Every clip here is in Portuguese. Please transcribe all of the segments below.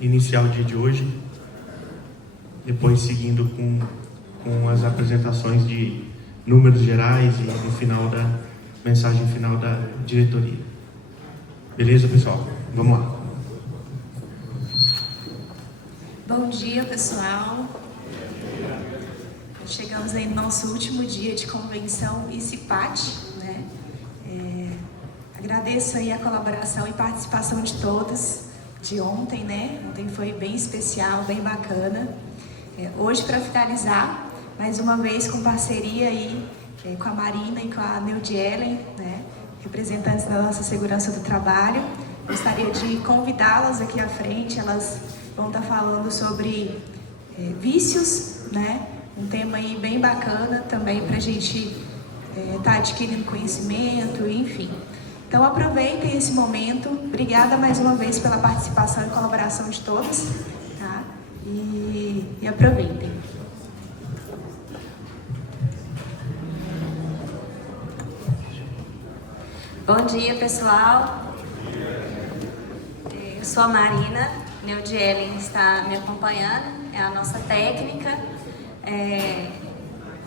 iniciar o dia de hoje, depois seguindo com as apresentações de números gerais e no final da mensagem final da diretoria. Beleza, pessoal? Vamos lá. Bom dia, pessoal. Chegamos aí no nosso último dia de convenção ICIPAT, né? Agradeço aí a colaboração e participação de todos de ontem, né? Ontem foi bem especial, bem bacana. Hoje, para finalizar, mais uma vez com parceria aí com a Marina e com a Neudielen, né? Representantes da nossa segurança do trabalho. Gostaria de convidá-las aqui à frente. Elas vão estar falando sobre vícios, né? Um tema aí bem bacana também para a gente estar adquirindo conhecimento, enfim. Então aproveitem esse momento. Obrigada mais uma vez pela participação e colaboração de todos, tá? E aproveitem. Bom dia, pessoal. Eu sou a Marina, Neudielen está me acompanhando, é a nossa técnica.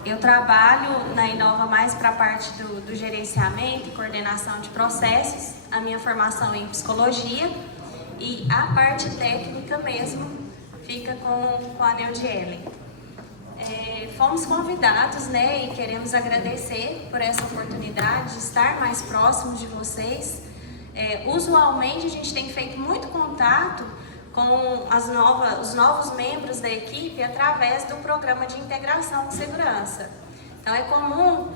Eu trabalho na Inova mais para a parte do gerenciamento e coordenação de processos, a minha formação em psicologia e a parte técnica mesmo fica com a Neudielen. Fomos convidados, né, e queremos agradecer por essa oportunidade de estar mais próximos de vocês. Usualmente a gente tem feito muito contato com os novos membros da equipe através do programa de integração de segurança. Então é comum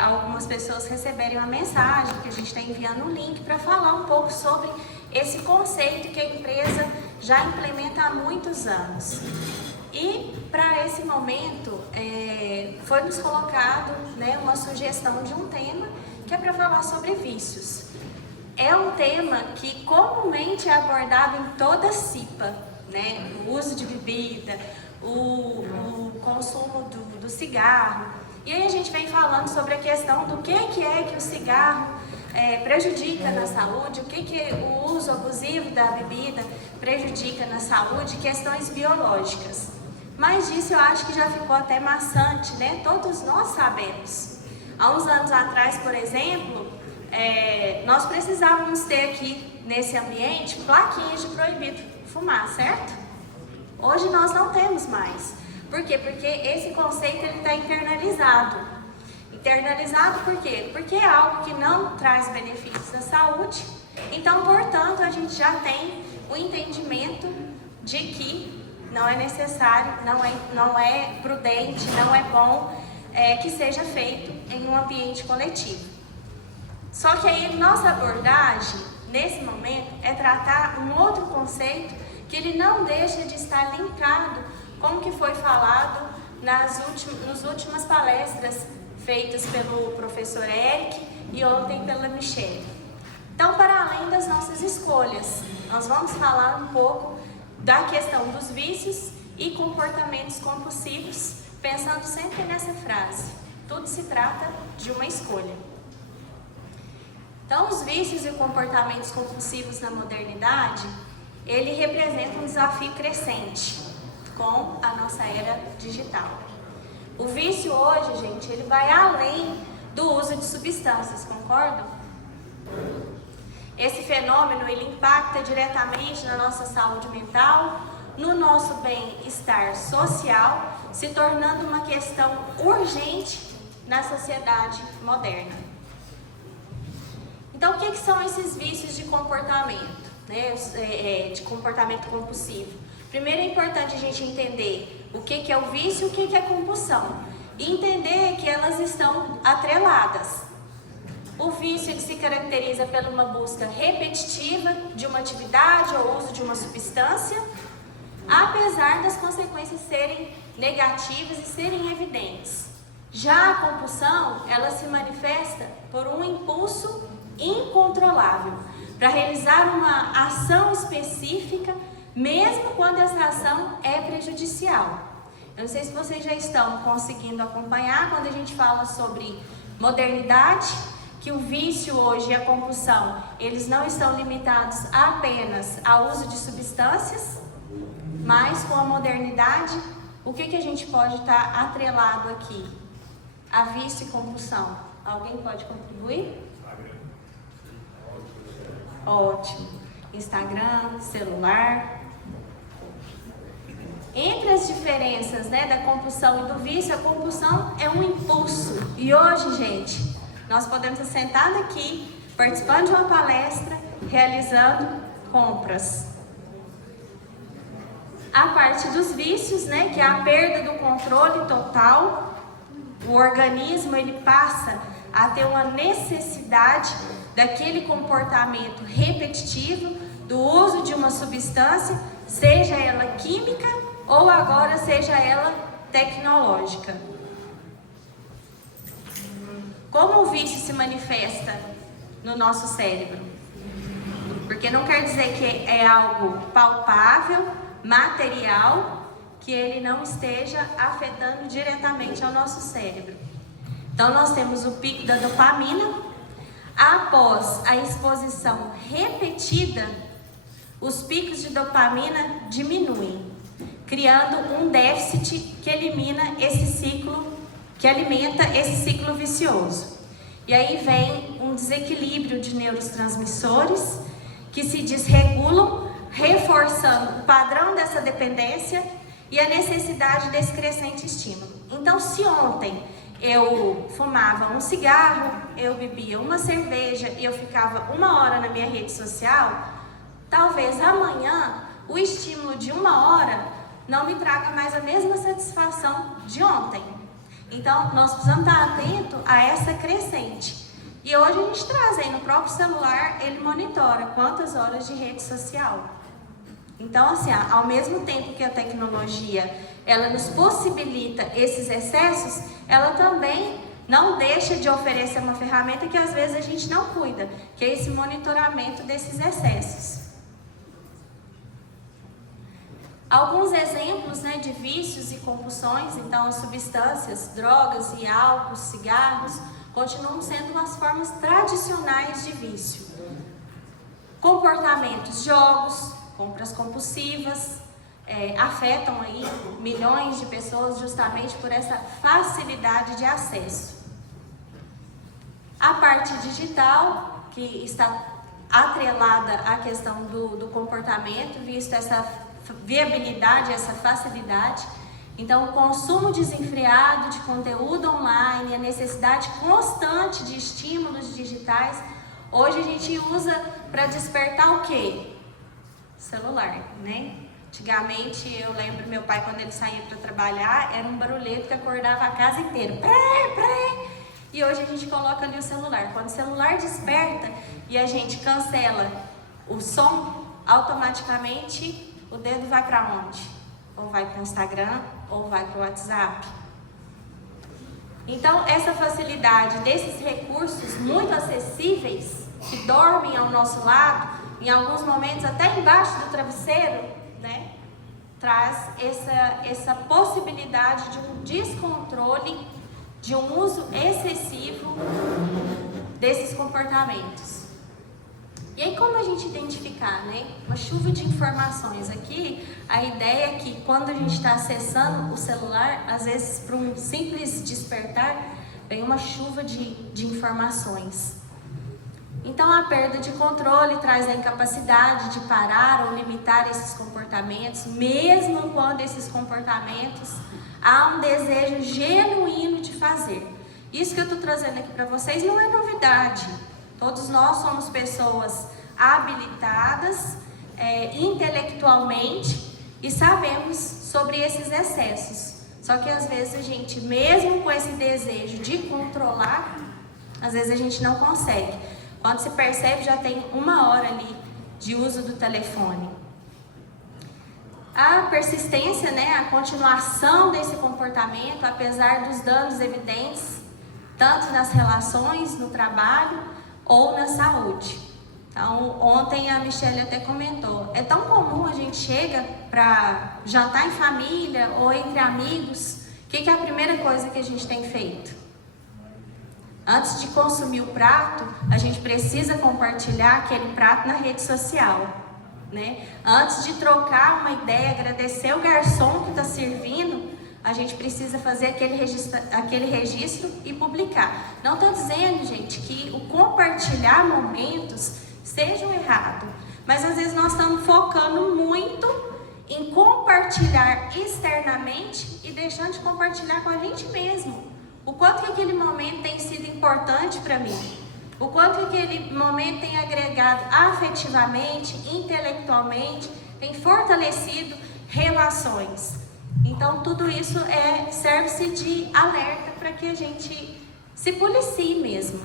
algumas pessoas receberem uma mensagem que a gente está enviando um link para falar um pouco sobre esse conceito que a empresa já implementa há muitos anos. E para esse momento foi nos colocado, né, uma sugestão de um tema que é para falar sobre vícios. É um tema que comumente é abordado em toda a CIPA, né? O uso de bebida, o consumo do cigarro. E aí a gente vem falando sobre a questão do que é que o cigarro prejudica na saúde, o que o uso abusivo da bebida prejudica na saúde, questões biológicas. Mas disso eu acho que já ficou até maçante, né? Todos nós sabemos. Há uns anos atrás, por exemplo, nós precisávamos ter aqui nesse ambiente plaquinhas de proibido fumar, certo? Hoje nós não temos mais. Por quê? Porque esse conceito está internalizado. Internalizado por quê? Porque é algo que não traz benefícios à saúde. Então, portanto, a gente já tem o entendimento de que não é necessário, não é prudente, não é bom que seja feito em um ambiente coletivo. Só que aí nossa abordagem, nesse momento, é tratar um outro conceito que ele não deixa de estar linkado com o que foi falado nas últimas palestras feitas pelo professor Eric e ontem pela Michelle. Então, para além das nossas escolhas, nós vamos falar um pouco da questão dos vícios e comportamentos compulsivos, pensando sempre nessa frase: tudo se trata de uma escolha. Então, os vícios e comportamentos compulsivos na modernidade, ele representa um desafio crescente com a nossa era digital. O vício hoje, gente, ele vai além do uso de substâncias, concordam? Esse fenômeno, ele impacta diretamente na nossa saúde mental, no nosso bem-estar social, se tornando uma questão urgente na sociedade moderna. Então, o que são esses vícios de comportamento, né? De comportamento compulsivo? Primeiro é importante a gente entender o que é o vício e o que é compulsão. E entender que elas estão atreladas. O vício ele se caracteriza por uma busca repetitiva de uma atividade ou uso de uma substância, apesar das consequências serem negativas e serem evidentes. Já a compulsão, ela se manifesta por um impulso incontrolável para realizar uma ação específica, mesmo quando essa ação é prejudicial. Eu não sei se vocês já estão conseguindo acompanhar quando a gente fala sobre modernidade que o vício hoje e a compulsão, eles não estão limitados apenas ao uso de substâncias, mas com a modernidade, o que a gente pode estar atrelado aqui? A vício e compulsão. Alguém pode contribuir? Ótimo. Instagram, celular. Entre as diferenças, né, da compulsão e do vício, a compulsão é um impulso. E hoje, gente, nós podemos estar sentados aqui, participando de uma palestra, realizando compras. A parte dos vícios, né, que é a perda do controle total, o organismo ele passa a ter uma necessidade daquele comportamento repetitivo, do uso de uma substância, seja ela química ou agora seja ela tecnológica. Como o vício se manifesta no nosso cérebro? Porque não quer dizer que é algo palpável, material, que ele não esteja afetando diretamente ao nosso cérebro. Então nós temos o pico da dopamina. Após a exposição repetida, os picos de dopamina diminuem, criando um déficit que elimina esse ciclo, que alimenta esse ciclo vicioso. E aí vem um desequilíbrio de neurotransmissores que se desregulam, reforçando o padrão dessa dependência e a necessidade desse crescente estímulo. Então, se ontem eu fumava um cigarro, eu bebia uma cerveja e eu ficava 1 hora na minha rede social, talvez amanhã o estímulo de 1 hora não me traga mais a mesma satisfação de ontem. Então, nós precisamos estar atentos a essa crescente. E hoje a gente traz aí no próprio celular, ele monitora quantas horas de rede social. Então, assim, ao mesmo tempo que a tecnologia ela nos possibilita esses excessos, ela também não deixa de oferecer uma ferramenta que às vezes a gente não cuida, que é esse monitoramento desses excessos. Alguns exemplos, né, de vícios e compulsões, então as substâncias, drogas e álcool, cigarros, continuam sendo as formas tradicionais de vício. Comportamentos, jogos, compras compulsivas, afetam aí milhões de pessoas justamente por essa facilidade de acesso. A parte digital, que está atrelada à questão do comportamento, visto essa viabilidade, essa facilidade. Então, o consumo desenfreado de conteúdo online, a necessidade constante de estímulos digitais, hoje a gente usa para despertar o quê? Celular, né? Antigamente, eu lembro meu pai, quando ele saía para trabalhar, era um barulhento que acordava a casa inteira. Pré, pré. E hoje a gente coloca ali o celular. Quando o celular desperta e a gente cancela o som, automaticamente o dedo vai para onde? Ou vai para o Instagram, ou vai para o WhatsApp. Então, essa facilidade desses recursos muito acessíveis, que dormem ao nosso lado, em alguns momentos até embaixo do travesseiro, né, traz essa possibilidade de um descontrole, de um uso excessivo desses comportamentos. E aí, como a gente identificar, né? Uma chuva de informações aqui, a ideia é que quando a gente está acessando o celular, às vezes para um simples despertar, vem uma chuva de informações. Então, a perda de controle traz a incapacidade de parar ou limitar esses comportamentos, mesmo quando esses comportamentos há um desejo genuíno de fazer. Isso que eu estou trazendo aqui para vocês não é novidade. Todos nós somos pessoas habilitadas intelectualmente e sabemos sobre esses excessos. Só que às vezes a gente, mesmo com esse desejo de controlar, às vezes a gente não consegue. Quando se percebe, já tem 1 hora ali de uso do telefone. A persistência, né, a continuação desse comportamento, apesar dos danos evidentes, tanto nas relações, no trabalho ou na saúde. Então, ontem a Michelle até comentou, é tão comum a gente chega para jantar em família ou entre amigos, o que é a primeira coisa que a gente tem feito? Antes de consumir o prato, a gente precisa compartilhar aquele prato na rede social, né? Antes de trocar uma ideia, agradecer o garçom que está servindo, a gente precisa fazer aquele registro e publicar. Não estou dizendo, gente, que o compartilhar momentos seja errado, mas às vezes nós estamos focando muito em compartilhar externamente e deixando de compartilhar com a gente mesmo. O quanto que aquele momento tem sido importante para mim, o quanto que aquele momento tem agregado afetivamente, intelectualmente, tem fortalecido relações. Então tudo isso serve-se de alerta para que a gente se policie mesmo.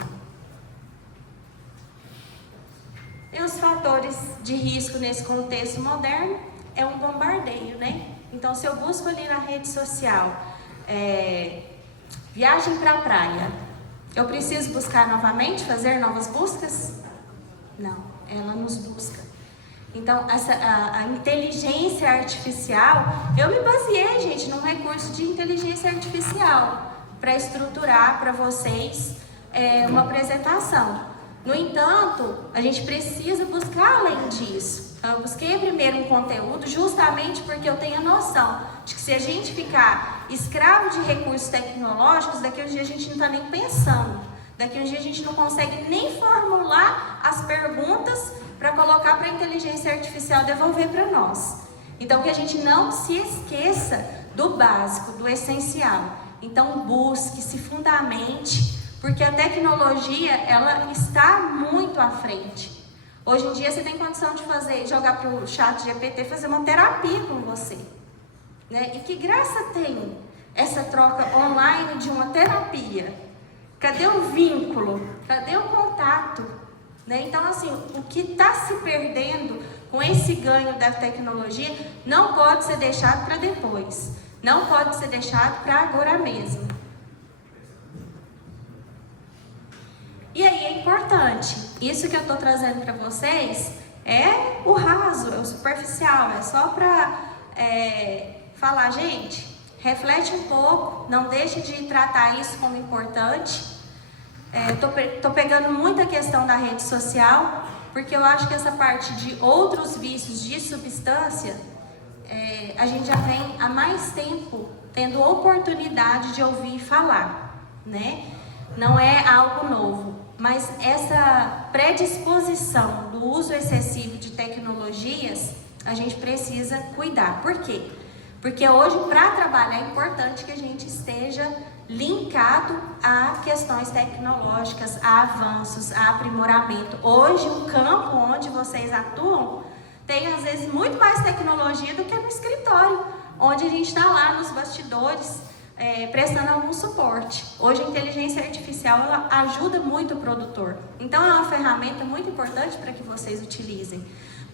E os fatores de risco nesse contexto moderno é um bombardeio, né? Então se eu busco ali na rede social, viagem para a praia, eu preciso buscar novamente, fazer novas buscas? Não, ela nos busca. Então, a inteligência artificial, eu me baseei, gente, num recurso de inteligência artificial para estruturar para vocês uma apresentação. No entanto, a gente precisa buscar além disso. Então, eu busquei primeiro um conteúdo justamente porque eu tenho a noção de que se a gente ficar escravo de recursos tecnológicos, daqui a um dia a gente não está nem pensando. Daqui a um dia a gente não consegue nem formular as perguntas para colocar para a inteligência artificial devolver para nós. Então, que a gente não se esqueça do básico, do essencial. Então, busque, se fundamente, porque a tecnologia, ela está muito à frente. Hoje em dia, você tem condição de jogar para o ChatGPT, fazer uma terapia com você. Né? E que graça tem essa troca online de uma terapia? Cadê o vínculo? Cadê o contato? Né? Então, assim, o que está se perdendo com esse ganho da tecnologia não pode ser deixado para depois. Não pode ser deixado para agora mesmo. E aí é importante, isso que eu estou trazendo para vocês é o raso, é o superficial, é só para falar, gente, reflete um pouco, não deixe de tratar isso como importante. Tô pegando muita questão da rede social, porque eu acho que essa parte de outros vícios de substância, a gente já vem há mais tempo tendo oportunidade de ouvir falar, né? Não é algo novo, mas essa predisposição do uso excessivo de tecnologias, a gente precisa cuidar. Por quê? Porque hoje, para trabalhar, é importante que a gente esteja linkado a questões tecnológicas, a avanços, a aprimoramento. Hoje, o campo onde vocês atuam tem, às vezes, muito mais tecnologia do que no escritório, onde a gente está lá nos bastidores, prestando algum suporte. Hoje, a inteligência artificial ela ajuda muito o produtor. Então, é uma ferramenta muito importante para que vocês utilizem.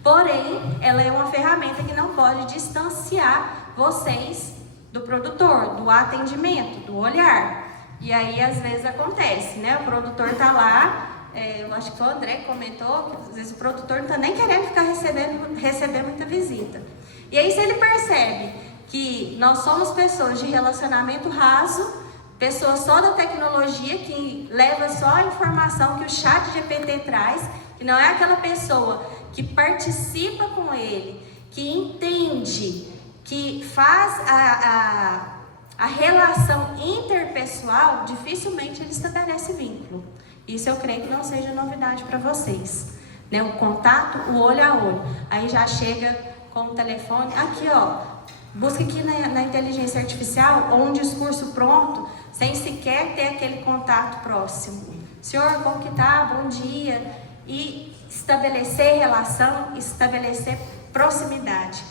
Porém, ela é uma ferramenta que não pode distanciar vocês do produtor, do atendimento, do olhar. E aí, às vezes, acontece, né? O produtor tá lá, eu acho que o André comentou, que às vezes o produtor não está nem querendo ficar receber muita visita. E aí, se ele percebe que nós somos pessoas de relacionamento raso, pessoas só da tecnologia, que leva só a informação que o ChatGPT traz, que não é aquela pessoa que participa com ele, que entende, que faz a relação interpessoal, dificilmente ele estabelece vínculo. Isso eu creio que não seja novidade para vocês, né? O contato, o olho a olho. Aí já chega com o telefone, aqui ó, busca aqui na inteligência artificial ou um discurso pronto, sem sequer ter aquele contato próximo. Senhor, como que tá? Bom dia. E estabelecer relação, estabelecer proximidade.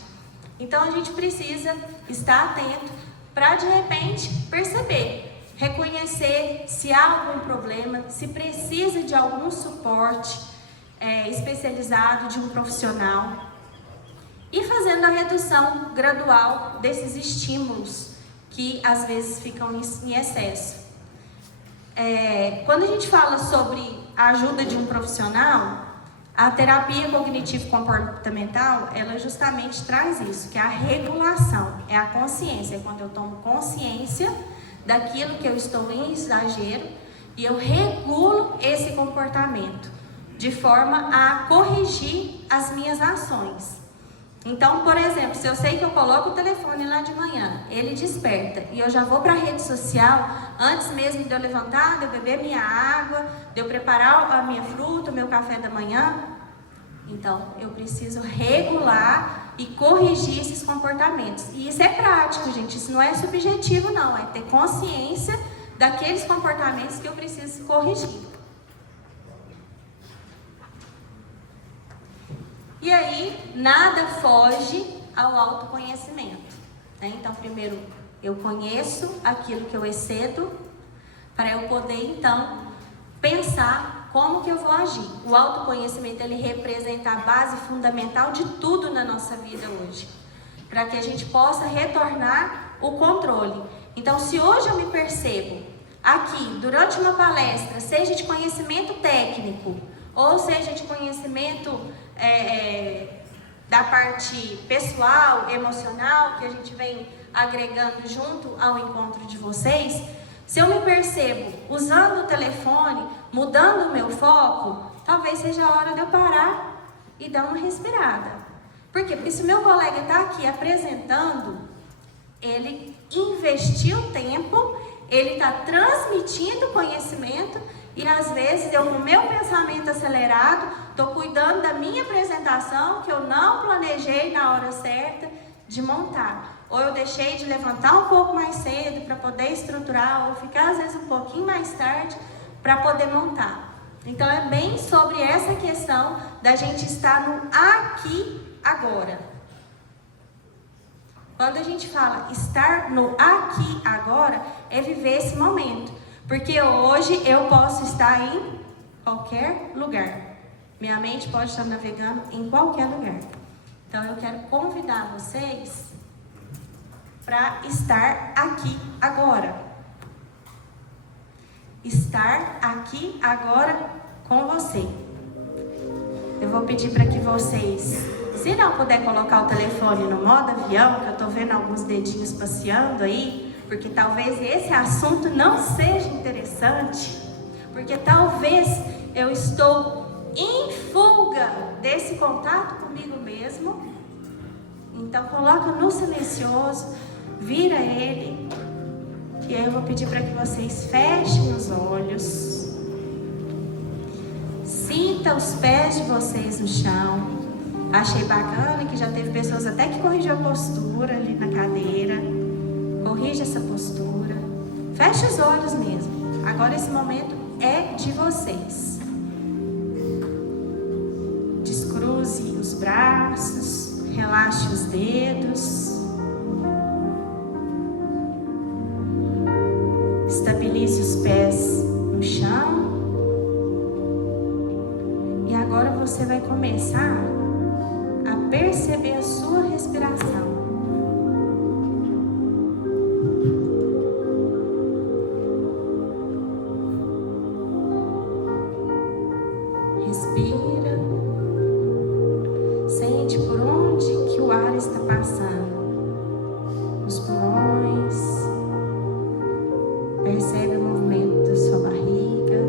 Então a gente precisa estar atento para de repente perceber, reconhecer se há algum problema, se precisa de algum suporte especializado de um profissional e fazendo a redução gradual desses estímulos que às vezes ficam em excesso. Quando a gente fala sobre a ajuda de um profissional, a terapia cognitivo-comportamental, ela justamente traz isso, que é a regulação, é a consciência, é quando eu tomo consciência daquilo que eu estou em exagero e eu regulo esse comportamento de forma a corrigir as minhas ações. Então, por exemplo, se eu sei que eu coloco o telefone lá de manhã, ele desperta e eu já vou para a rede social antes mesmo de eu levantar, de eu beber minha água, de eu preparar a minha fruta, o meu café da manhã. Então, eu preciso regular e corrigir esses comportamentos. E isso é prático, gente. Isso não é subjetivo, não. É ter consciência daqueles comportamentos que eu preciso corrigir. E aí, nada foge ao autoconhecimento, né? Então, primeiro, eu conheço aquilo que eu excedo, para eu poder, então, pensar como que eu vou agir. O autoconhecimento, ele representa a base fundamental de tudo na nossa vida hoje, para que a gente possa retornar o controle. Então, se hoje eu me percebo aqui, durante uma palestra, seja de conhecimento técnico, ou seja de conhecimento da parte pessoal, emocional, que a gente vem agregando junto ao encontro de vocês, se eu me percebo usando o telefone, mudando o meu foco, talvez seja a hora de eu parar e dar uma respirada. Por quê? Porque se o meu colega está aqui apresentando, ele investiu tempo, ele está transmitindo conhecimento, e às vezes eu, no meu pensamento acelerado, estou cuidando da minha apresentação que eu não planejei na hora certa de montar. Ou eu deixei de levantar um pouco mais cedo para poder estruturar, ou ficar às vezes um pouquinho mais tarde para poder montar. Então é bem sobre essa questão da gente estar no aqui, agora. Quando a gente fala estar no aqui, agora, é viver esse momento. Porque hoje eu posso estar em qualquer lugar. Minha mente pode estar navegando em qualquer lugar. Então eu quero convidar vocês para estar aqui agora. Estar aqui agora com você. Eu vou pedir para que vocês, se não puder colocar o telefone no modo avião, que eu estou vendo alguns dedinhos passeando aí, porque talvez esse assunto não seja interessante, porque talvez eu estou em fuga desse contato comigo mesmo. Então coloca no silencioso, vira ele, e aí eu vou pedir para que vocês fechem os olhos, sinta os pés de vocês no chão. Achei bacana que já teve pessoas até que corrigiu a postura ali na cadeira. Corrija essa postura. Feche os olhos mesmo. Agora esse momento é de vocês. Descruze os braços. Relaxe os dedos. Estabilize os pés no chão. E agora você vai começar a perceber a sua respiração. Respira, sente por onde que o ar está passando, nos pulmões, percebe o movimento da sua barriga,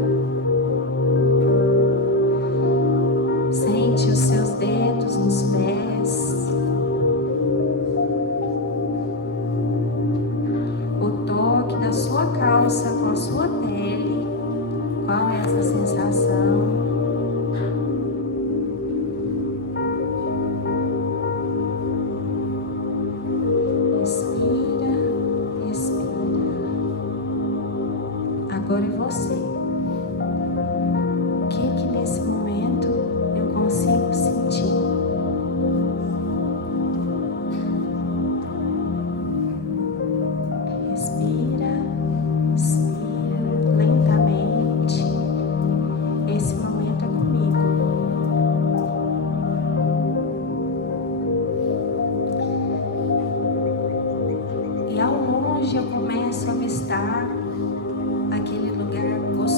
sente os seus dedos nos pés, o toque da sua calça com a sua pele, qual é essa sensação? Agora é você. O que nesse momento eu consigo sentir? Respira, expira lentamente. Esse momento é comigo. E ao longe eu começo a avistar aquele lugar gostoso.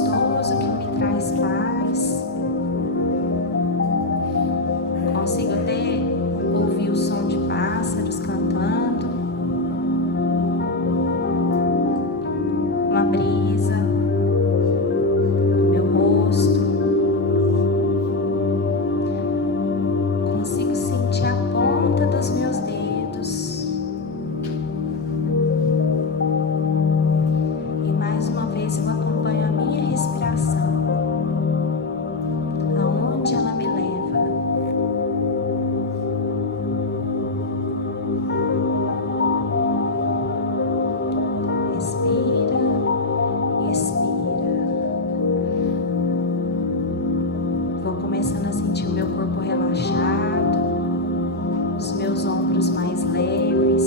sonhos mais leves.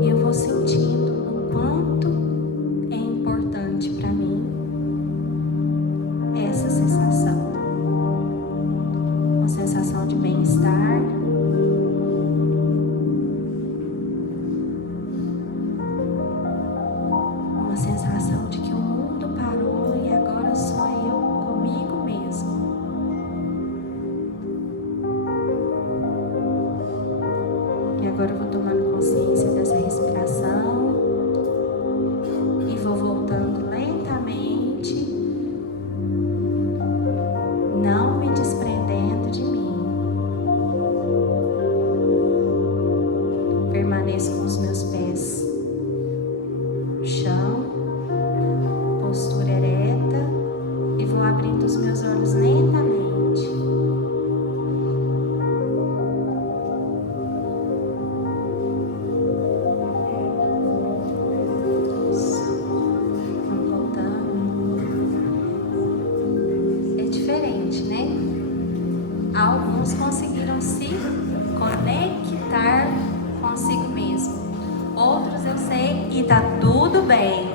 E eu vou sentindo o quanto é importante para mim essa sensação. Uma sensação de bem-estar. Uma sensação de que o mundo parou e agora sou eu comigo mesmo. E agora eu vou tomando consciência dessa respiração e vou voltando lentamente, não me desprendendo de mim. Permaneço com os meus pés no chão, postura ereta, e vou abrindo os meus olhos lentamente. Vamos voltando. É diferente, né? Alguns conseguiram se conectar consigo mesmo. Outros eu sei e tá tudo bem.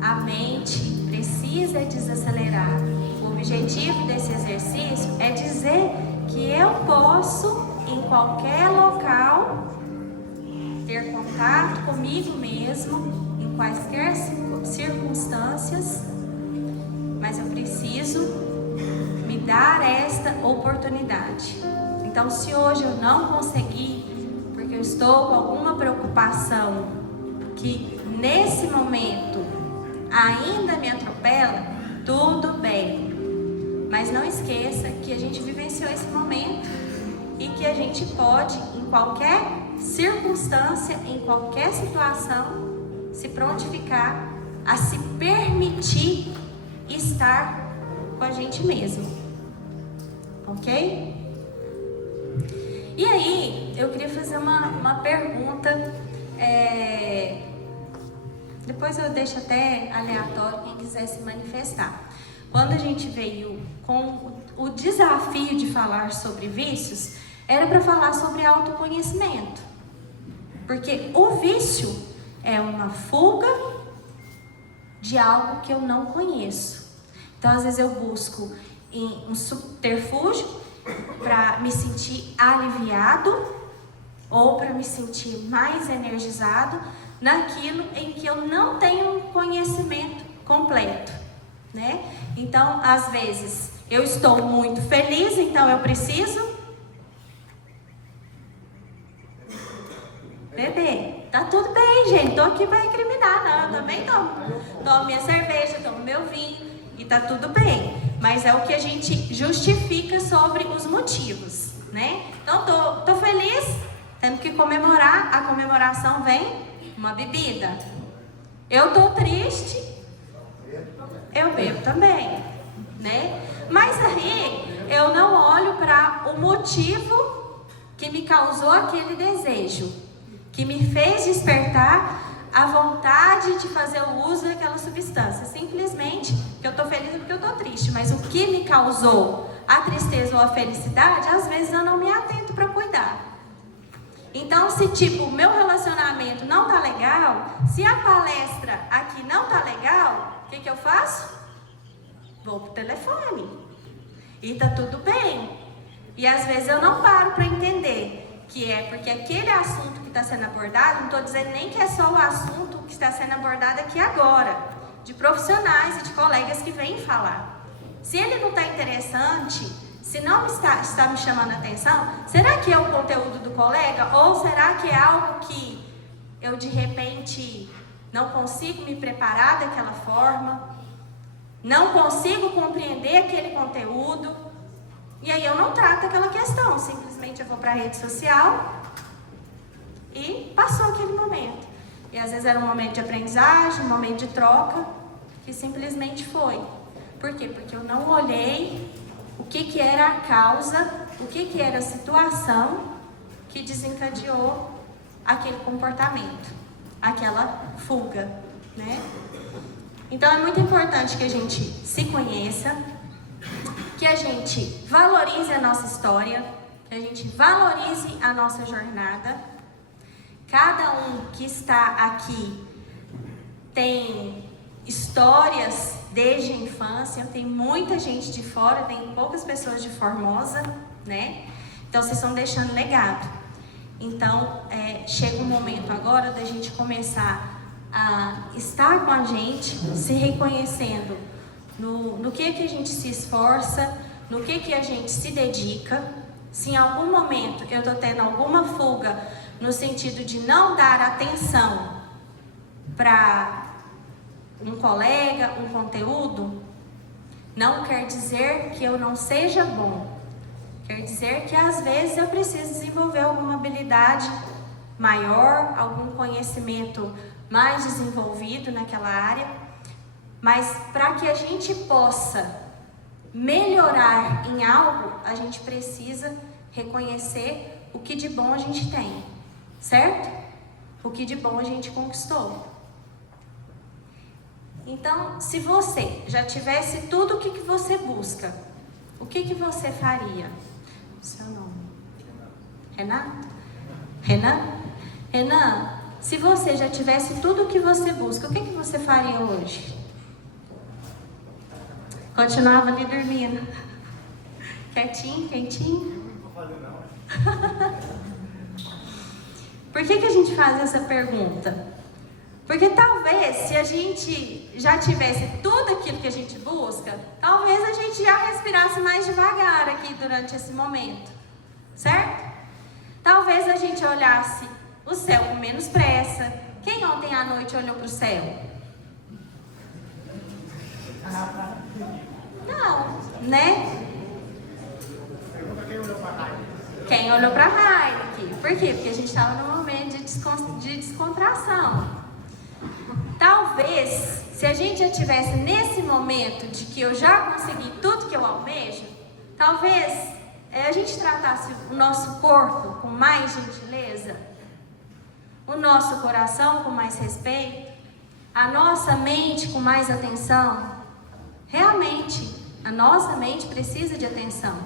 A mente precisa desacelerar. O objetivo desse exercício é dizer que eu posso, em qualquer local, ter contato comigo mesmo, em quaisquer circunstâncias, mas eu preciso me dar esta oportunidade. Então, se hoje eu não conseguir, porque eu estou com alguma preocupação que nesse momento ainda me atropela, tudo bem. Mas não esqueça que a gente vivenciou esse momento e que a gente pode, em qualquer circunstância, em qualquer situação, se prontificar a se permitir estar com a gente mesmo. Ok? E aí, eu queria fazer uma pergunta, depois eu deixo até aleatório quem quiser se manifestar. Quando a gente veio com o desafio de falar sobre vícios, era para falar sobre autoconhecimento. Porque o vício é uma fuga de algo que eu não conheço. Então, às vezes eu busco em um subterfúgio para me sentir aliviado ou para me sentir mais energizado naquilo em que eu não tenho um conhecimento completo, né? Então, às vezes, eu estou muito feliz, então eu preciso beber. Tá tudo bem, gente, tô aqui para recriminar, não, eu também tomo minha cerveja, tomo meu vinho e tá tudo bem. Mas é o que a gente justifica sobre os motivos, né? Então, tô feliz, temos que comemorar, a comemoração vem uma bebida. Eu tô triste, eu bebo também, né? Mas aí, eu não olho para o motivo que me causou aquele desejo, que me fez despertar a vontade de fazer o uso daquela substância. Simplesmente que eu tô feliz porque eu tô triste, mas o que me causou a tristeza ou a felicidade, às vezes eu não me atento para cuidar. Então, se tipo, o meu relacionamento não tá legal, se a palestra aqui não tá legal, o que eu faço? Vou pro telefone. E tá tudo bem. E às vezes eu não paro para entender que é porque aquele assunto que está sendo abordado, não estou dizendo nem que é só o assunto que está sendo abordado aqui agora, de profissionais e de colegas que vêm falar. Se ele não está interessante, se não está me chamando a atenção, será que é o conteúdo do colega? Ou será que é algo que eu de repente não consigo me preparar daquela forma? Não consigo compreender aquele conteúdo? E aí eu não trato aquela questão, simplesmente eu vou para a rede social e passou aquele momento. E às vezes era um momento de aprendizagem, um momento de troca, que simplesmente foi. Por quê? Porque eu não olhei o que era a causa, o que era a situação que desencadeou aquele comportamento, aquela fuga, né? Então é muito importante que a gente se conheça, que a gente valorize a nossa história, que a gente valorize a nossa jornada. Cada um que está aqui tem histórias desde a infância, tem muita gente de fora, tem poucas pessoas de Formosa, né? Então vocês estão deixando legado. Então chega um momento agora da gente começar a estar com a gente, se reconhecendo no que a gente se esforça, no que a gente se dedica. Se em algum momento eu estou tendo alguma fuga no sentido de não dar atenção para um colega, um conteúdo, não quer dizer que eu não seja bom. Quer dizer que às vezes eu preciso desenvolver alguma habilidade maior, algum conhecimento mais desenvolvido naquela área. Mas para que a gente possa melhorar em algo, a gente precisa reconhecer o que de bom a gente tem, certo? O que de bom a gente conquistou. Então, se você já tivesse tudo o que você busca, o que você faria? Seu nome? Renato? Renan, se você já tivesse tudo o que você busca, o que você faria hoje? Continuava ali dormindo. Quietinho, quentinho? Não falei não. Por que a gente faz essa pergunta? Porque talvez, se a gente já tivesse tudo aquilo que a gente busca, talvez a gente já respirasse mais devagar aqui durante esse momento, certo? Talvez a gente olhasse o céu com menos pressa. Quem ontem à noite olhou para o céu? Não, né? Quem olhou para a Heineken? Por quê? Porque a gente estava num momento de descontração. Talvez, se a gente já tivesse nesse momento de que eu já consegui tudo que eu almejo, talvez a gente tratasse o nosso corpo com mais gentileza, o nosso coração com mais respeito, a nossa mente com mais atenção. Realmente, a nossa mente precisa de atenção.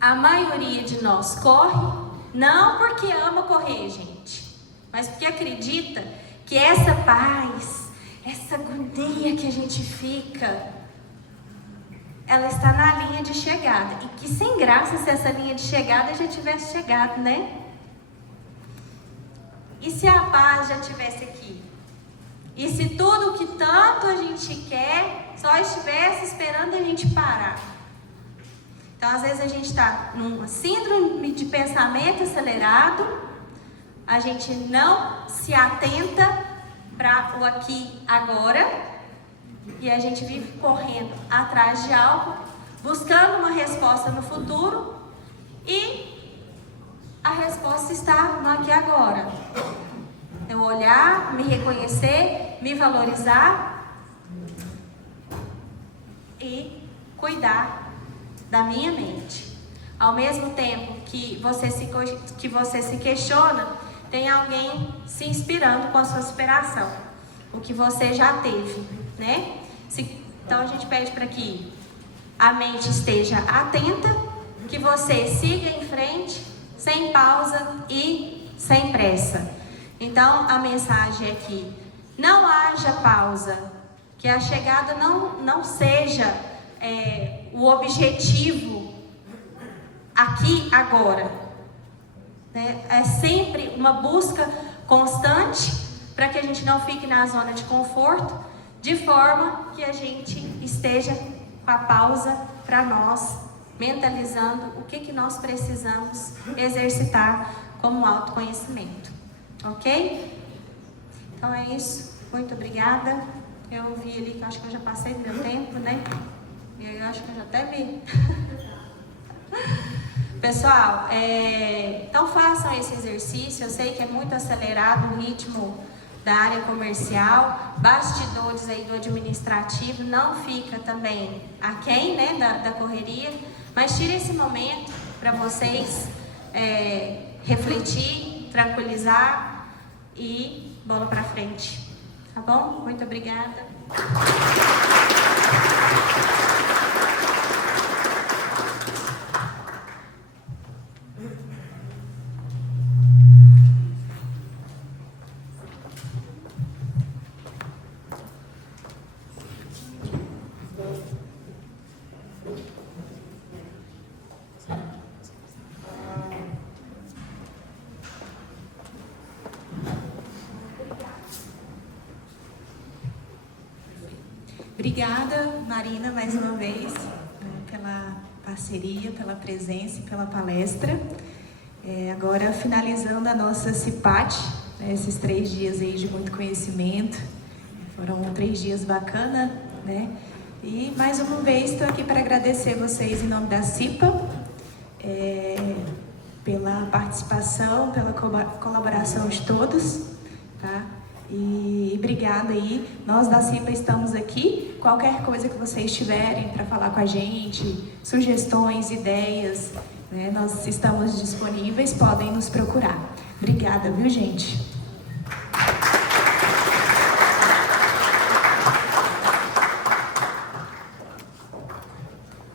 A maioria de nós corre, não porque ama correr, gente, mas porque acredita que essa paz, essa agonia que a gente fica, ela está na linha de chegada. E que sem graça se essa linha de chegada já tivesse chegado, né? E se a paz já estivesse aqui? E se tudo que tanto a gente quer só estivesse esperando a gente parar? Então, às vezes a gente está numa síndrome de pensamento acelerado, a gente não se atenta para o aqui agora, e a gente vive correndo atrás de algo, buscando uma resposta no futuro, e a resposta está no aqui agora. Eu olhar, me reconhecer, me valorizar e cuidar da minha mente. Ao mesmo tempo que você se questiona, tem alguém se inspirando com a sua inspiração, o que você já teve, né? Então a gente pede para que a mente esteja atenta, que você siga em frente, sem pausa e sem pressa. Então a mensagem é que não haja pausa, que a chegada não seja o objetivo aqui, agora, né? É sempre uma busca constante para que a gente não fique na zona de conforto, de forma que a gente esteja com a pausa para nós, mentalizando o que nós precisamos exercitar como autoconhecimento, ok? Então é isso, muito obrigada. Eu vi ali que eu acho que eu já passei do meu tempo, né? Eu acho que eu já até vi. Pessoal, então façam esse exercício. Eu sei que é muito acelerado o ritmo da área comercial, bastidores aí do administrativo, não fica também aquém, né, da correria, mas tire esse momento para vocês refletir, tranquilizar e bola para frente. Tá bom? Muito obrigada. Obrigada, Marina, mais uma vez, pela parceria, pela presença e pela palestra. Agora, finalizando a nossa CIPAT, esses 3 dias aí de muito conhecimento, foram 3 dias bacanas, né? E, mais uma vez, estou aqui para agradecer vocês em nome da CIPA, pela participação, pela colaboração de todos, tá? E obrigada aí, nós da CIPA estamos aqui, qualquer coisa que vocês tiverem para falar com a gente, sugestões, ideias, né, nós estamos disponíveis, podem nos procurar. Obrigada, viu, gente?